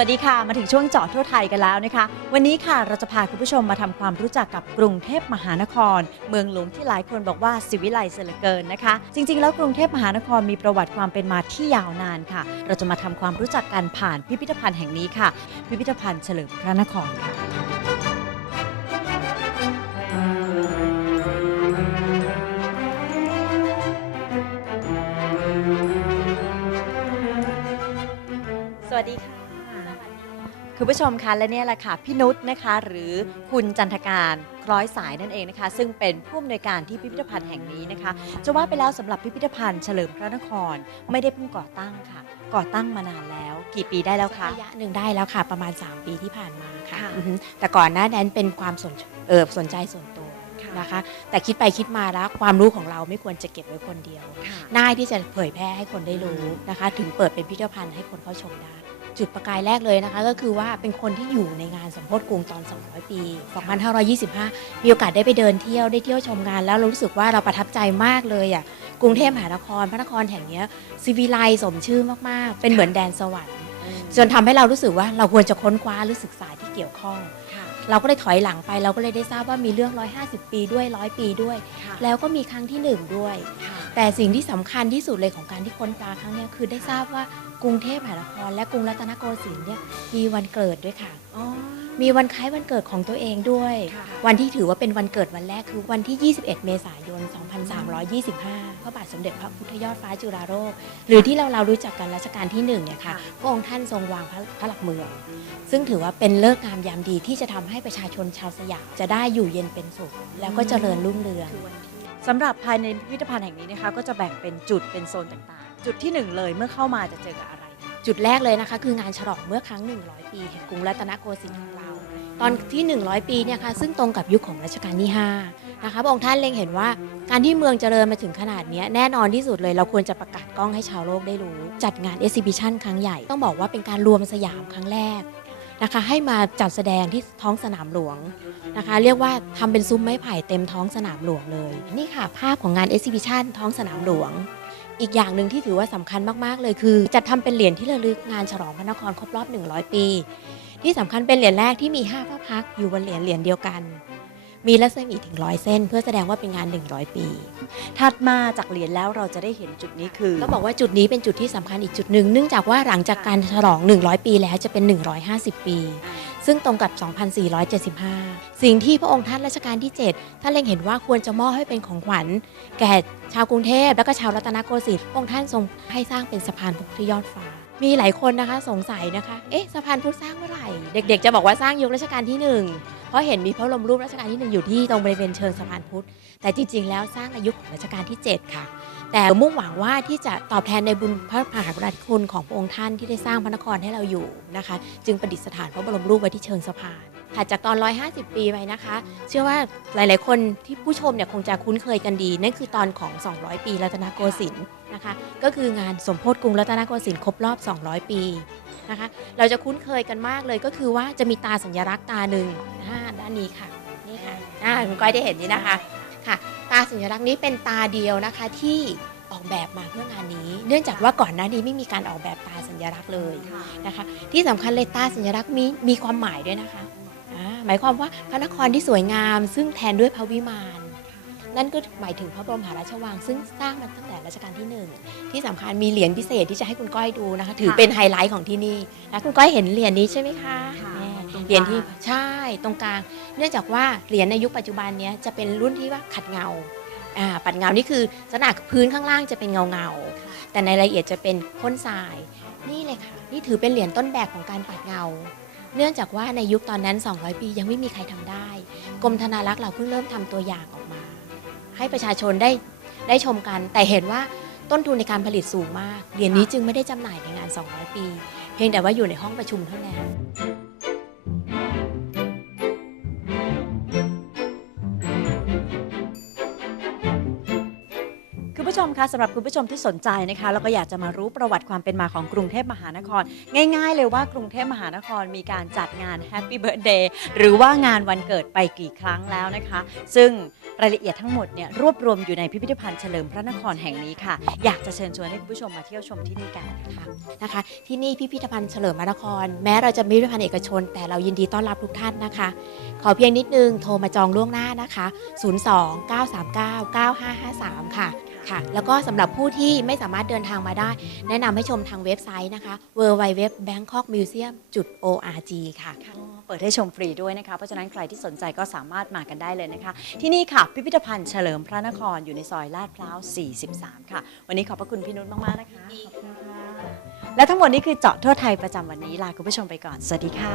วัสดีค่ะ มาถึงช่วงเจาะทั่วไทยกันแล้วนะคะ วันนี้ค่ะเราจะพาคุณผู้ชมมาทำความรู้จักกับกรุงเทพมหานคร เมืองหลวงที่หลายคนบอกว่าสิวิไลเสลือเกินนะคะ จริง ๆ แล้วกรุงเทพมหานครมีประวัติความเป็นมาที่ยาวนานค่ะ เราจะมาทำความรู้จักกันผ่านพิพิธภัณฑ์แห่งนี้ค่ะ พิพิธภัณฑ์เฉลิมพระนครค่ะสวัสดีค่ะ คุณผู้ชมคะและเนี่ยแหละค่ะพี่นุชนะคะ หรือคุณจันทการคล้อยสายนั่นเองนะคะ ซึ่งเป็นผู้อำนวยการที่พิพิธภัณฑ์แห่งนี้นะคะ จะว่าไปแล้วสำหรับพิพิธภัณฑ์เฉลิมพระนครไม่ได้เพิ่งก่อตั้งค่ะ ก่อตั้งมานานแล้ว กี่ปีได้แล้วคะระยะหนึ่งได้แล้วค่ะ ประมาณ 3 ปีที่ผ่านมาค่ะค่ะ อือฮึแต่ก่อนหน้านั้นเป็นความสนเออสนใจส่วนตัวนะคะ แต่คิดไปคิดมาแล้วความรู้ของเราไม่ควรจะเก็บไว้คนเดียว ค่ะ น่ายที่จะเผยแพร่ให้คนได้รู้นะคะ ถึงเปิดเป็นพิพิธภัณฑ์ให้คนเข้าชมได้ จุดประกายแรกเลยนะคะ ก็คือว่าเป็นคนที่อยู่ในงานสมโพธิกรุงตอน 200 ปี 2525 มีโอกาสได้ไปเดินเที่ยวได้เที่ยวชมงาน แล้วรู้สึกว่าเราประทับใจมากเลยอะกรุงเทพมหานคร พระนครแห่งเนี้ยซีวิไลสมชื่อมาก ๆ เป็นเหมือนแดนสวรรค์จนทำให้เรารู้สึกว่าเราควรจะค้นคว้าหรือศึกษาที่เกี่ยวข้องค่ะ เราก็เลยถอยหลังไป เราก็เลยได้ทราบว่ามีเรื่อง 150 ปีด้วย 100 ปีด้วยค่ะแล้วก็มีครั้งที่หนึ่งด้วยค่ะแต่สิ่งที่สำคัญที่สุดเลยของการที่ค้นคว้าครั้งเนี้ยคือได้ทราบว่ากรุงเทพมหานครและกรุงรัตนโกสินทร์เนี่ยมีวันเกิดด้วยค่ะอ๋อ มีวันคล้ายวันเกิดของตัวเองด้วยค่ะวันที่ถือว่าเป็นวันเกิดวันแรกคือวันที่ 21 เมษายน 2325 พระบาทสมเด็จพระพุทธยอดฟ้าจุฬาโลกหรือที่เราเรารู้จักกันรัชกาลที่หนึ่งเนี่ยค่ะพระองค์ท่านทรงวางพระพระหลักเมือง ซึ่งถือว่าเป็นเลิกษ์งามยามดีที่จะทำให้ประชาชนชาวสยามจะได้อยู่เย็นเป็นสุข แล้วก็เจริญรุ่งเรืองสำหรับภายในพิพิธภัณฑ์แห่งนี้นะคะก็จะแบ่งเป็นจุดเป็นโซนต่างๆ จุดที่หนึ่งเลยเมื่อเข้ามาจะเจอกับอะไรคะจุดแรกเลยนะคะ คืองานฉลองเมื่อครั้ง 100 ปีแห่งกรุงรัตนโกสินทร์ของเรา ตอนที่ 100 ปีเนี่ยค่ะซึ่งตรงกับยุคของรัชกาลที่5นะคะพระองค์ท่านเล็งเห็นว่าการที่เมืองเจริญมาถึงขนาดนี้แน่นอนที่สุดเลยเราควรจะประกาศกล้องให้ชาวโลกได้รู้ จัดงานเอ็กซิบิชันครั้งใหญ่ ต้องบอกว่าเป็นการรวมสยามครั้งแรกนะคะให้มาจัดแสดงที่ท้องสนามหลวงนะคะเรียกว่าทำเป็นซุ้มไม้ไผ่เต็มท้องสนามหลวงเลย นี่ค่ะภาพของงานเอ็กซิบิชันท้องสนามหลวง อีกอย่างหนึ่งที่ถือว่าสำคัญมากๆเลยคือ จัดทำเป็นเหรียญที่ระลึกงานฉลองพระนครครบรอบ 100 ปี ที่สำคัญเป็นเหรียญแรกที่มี 5 พระพักอยู่บนเหรียญเหรียญเดียวกัน มีรัศมีถึงร้อยเส้น เพื่อแสดงว่าเป็นงาน 100 ปี ถัดมาจากเหรียญแล้วเราจะได้เห็นจุดนี้คือก็บอกว่าจุดนี้เป็นจุดที่สำคัญอีกจุดหนึ่งเนื่องจากว่าหลังจากการฉลอง 100 ปีแล้วจะเป็น 150 ปี ซึ่งตรงกับ 2475 สิ่งที่พระองค์ท่านรัชกาลที่ 7 ท่านเล็งเห็นว่าควรจะมอบให้เป็นของขวัญ แก่ชาวกรุงเทพและก็ชาวรัตนโกสินทร์พระองค์ท่านทรงให้สร้างเป็นสะพานพุทธยอดฟ้า มีหลายคนนะคะสงสัยนะคะ เอ๊ะสะพานพุทธสร้างเมื่อไหร่ เด็ก ๆ จะบอกว่าสร้างยุครัชกาลที่หนึ่งเพราะเห็นมีพระบรมรูปรัชกาลที่หนึ่งอยู่ที่ตรงบริเวณเชิงสะพานพุทธ แต่จริง ๆ แล้วสร้างในยุคของรัชกาลที่ 7 ค่ะ แต่มุ่งหวังว่าที่จะตอบแทนในบุญพระมหากรุณาธิคุณของพระองค์ท่านที่ได้สร้างพระนครให้เราอยู่นะคะ จึงประดิษฐานพระบรมรูปไว้ที่เชิงสะพาน ถัดจากตอน 150 ปีไปนะคะ เชื่อว่าหลาย ๆ คนที่ผู้ชมเนี่ยคงจะคุ้นเคยกันดี นั่นคือตอนของ 200 ปีรัตนโกสินทร์นะคะ ก็คืองานสมโพธิกรุงรัตนโกสินทร์ครบรอบ 200 ปีนะคะ เราจะคุ้นเคยกันมากเลยก็คือว่าจะมีตาสัญลักษณ์ตาหนึ่งอ่าด้านนี้ค่ะ นี่ค่ะอ่าคุณก้อยได้เห็นนี่นะคะ ค่ะ ตาสัญลักษณ์นี้เป็นตาเดียวนะคะที่ออกแบบมาเพื่องานนี้ เนื่องจากว่าก่อนหน้านี้ไม่มีการออกแบบตาสัญลักษณ์เลยนะคะ ที่สำคัญเลยตาสัญลักษณ์มีมีความหมายด้วยนะคะ หมายความว่าพระนครที่สวยงาม ซึ่งแทนด้วยพระวิมานนั่นก็หมายถึงพระบรมมหาราชวัง ซึ่งสร้างมาตั้งแต่รัชกาลที่หนึ่งที่สำคัญมีเหรียญพิเศษที่จะให้คุณก้อยดูนะคะ ถือเป็นไฮไลท์ของที่นี่นะคุณก้อยเห็นเหรียญนี้ใช่ไหมคะค่ะแน่ตรงกลางเหรียญที่ใช่ตรงกลาง เนื่องจากว่าเหรียญในยุคปัจจุบันเนี้ยจะเป็นรุ่นที่ว่าขัดเงาอ่าปัดเงานี่คือลักษณะพื้นข้างล่างจะเป็นเงาเงาๆแต่ในรายละเอียดจะเป็นพ่นทรายนี่เลยค่ะนี่ถือเป็นเหรียญต้นแบบของการปัดเงา เนื่องจากว่าในยุคตอนนั้น 200 ปียังไม่มีใครทำได้ กรมธนารักษ์เราเพิ่งเริ่มทำตัวอย่างออกมา ให้ประชาชนได้ได้ชมกัน แต่เห็นว่าต้นทุนในการผลิตสูงมาก เหรียญนี้จึงไม่ได้จำหน่ายในงาน 200 ปี เพียงแต่ว่าอยู่ในห้องประชุมเท่านั้น ผู้ชมคะสำหรับคุณผู้ชมที่สนใจนะคะแล้วก็อยากจะมารู้ประวัติความเป็นมาของกรุงเทพมหานคร ง่ายๆ เลยว่ากรุงเทพมหานครมีการจัดงาน Happy Birthday หรือว่างานวันเกิดไปกี่ครั้งแล้วนะคะ ซึ่งรายละเอียดทั้งหมดเนี่ยรวบรวมอยู่ในพิพิธภัณฑ์เฉลิมพระนครแห่งนี้ค่ะ อยากจะเชิญชวนให้คุณผู้ชมมาเที่ยวชมที่นี่กันค่ะนะคะ ที่นี่พิพิธภัณฑ์เฉลิมพระนคร แม้เราจะมีพิพิธภัณฑ์เอกชน แต่เรายินดีต้อนรับทุกท่านนะคะ ขอเพียงนิดนึงโทรมาจองล่วงหน้านะคะ 02 939 9553 ค่ะ ค่ะ แล้วก็สำหรับผู้ที่ไม่สามารถเดินทางมาได้ แนะนำให้ชมทางเว็บไซต์นะคะ www.bangkokmuseum.org ค่ะเปิดให้ชมฟรีด้วยนะคะ เพราะฉะนั้นใครที่สนใจก็สามารถมากันได้เลยนะคะ ที่นี่ค่ะ พิพิธภัณฑ์เฉลิมพระนครอยู่ในซอยลาดพร้าว 43 ค่ะ วันนี้ขอบพระคุณพี่นุชมาก ๆ นะคะ ขอบคุณค่ะ และทั้งหมดนี้คือเจาะทั่วไทยประจำวันนี้ลาคุณผู้ชมไปก่อน สวัสดีค่ะ